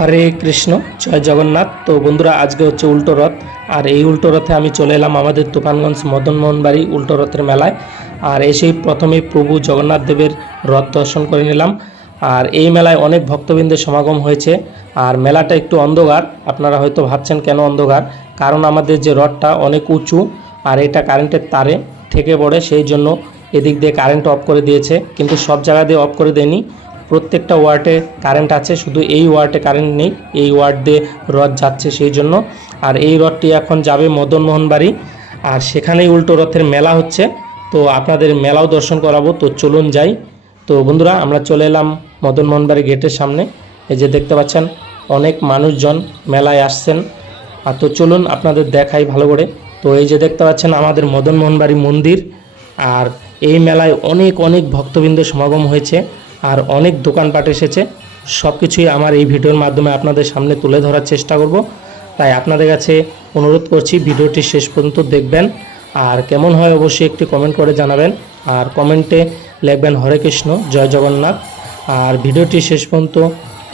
হরে কৃষ্ণ, জয় জগন্নাথ। তো বন্ধুরা, আজকে হচ্ছে উল্টো রথ। আর এই উল্টো রথে আমি চলে এলাম আমাদের তুফানগঞ্জ মদনমোহন বাড়ি উল্টো রথের মেলায়। আর এসেই প্রথমেই প্রভু জগন্নাথ দেবের রথ দর্শন করে নিলাম। আর এই মেলায় অনেক ভক্তবৃন্দের সমাগম হয়েছে। আর মেলাটা একটু অন্ধকার, আপনারা হয়তো ভাবছেন কেন অন্ধকার। কারণ আমাদের যে রথটা অনেক উঁচু, আর এটা কারেন্টের তারে থেকে পড়ে, সেই জন্য এদিক দিয়ে কারেন্ট অফ করে দিয়েছে। কিন্তু সব জায়গা দিয়ে অফ করে দেয়নি, প্রত্যেকটা ওয়ার্ডে কারেন্ট আছে, শুধু এই ওয়ার্ডে কারেন্ট নেই। এই ওয়ার্ড দিয়ে রথ যাচ্ছে সেই জন্য। আর এই রথটি এখন যাবে মদনমোহন বাড়ি, আর সেখানেই উল্টো রথের মেলা হচ্ছে। তো আপনাদের মেলাও দর্শন করাবো, তো চলুন যাই। তো বন্ধুরা, আমরা চলে এলাম মদনমোহন বাড়ি গেটের সামনে। এই যে দেখতে পাচ্ছেন অনেক মানুষজন মেলায় আসছেন। আর তো চলুন আপনাদের দেখাই ভালো করে। তো এই যে দেখতে পাচ্ছেন আমাদের মদনমোহন বাড়ি মন্দির। আর এই মেলায় অনেক অনেক ভক্তবৃন্দ সমাগম হয়েছে, আর অনেক দোকানপাট এসেছে। সব কিছুই আমার এই ভিডিওর মাধ্যমে আপনাদের সামনে তুলে ধরার চেষ্টা করব। তাই আপনাদের কাছে অনুরোধ করছি ভিডিওটি শেষ পর্যন্ত দেখবেন। আর কেমন হয় অবশ্যই একটি কমেন্ট করে জানাবেন। আর কমেন্টে লিখবেন হরে কৃষ্ণ, জয় জগন্নাথ। আর ভিডিওটি শেষ পর্যন্ত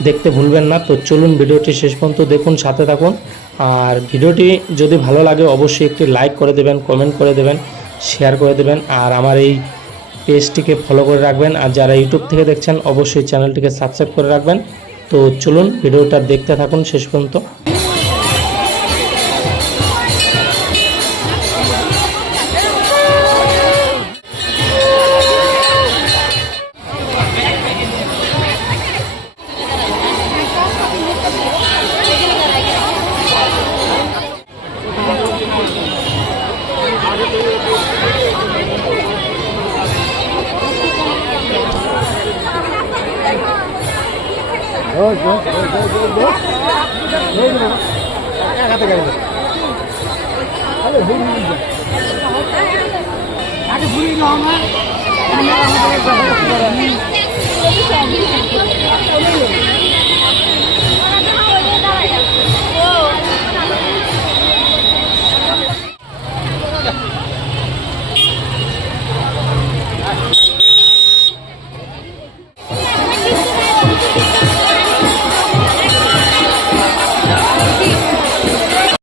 দেখতে ভুলবেন না। তো চলুন ভিডিওটি শেষ পর্যন্ত দেখুন, সাথে থাকুন। আর ভিডিওটি যদি ভালো লাগে অবশ্যই একটি লাইক করে দেবেন, কমেন্ট করে দেবেন, শেয়ার করে দেবেন। আর আমার এই পেজটিকে ফলো করে রাখবেন। আর যারা ইউটিউব থেকে দেখছেন অবশ্যই চ্যানেলটিকে সাবস্ক্রাইব করে রাখবেন। তো চলুন ভিডিওটা দেখতে থাকুন শেষ পর্যন্ত। আগে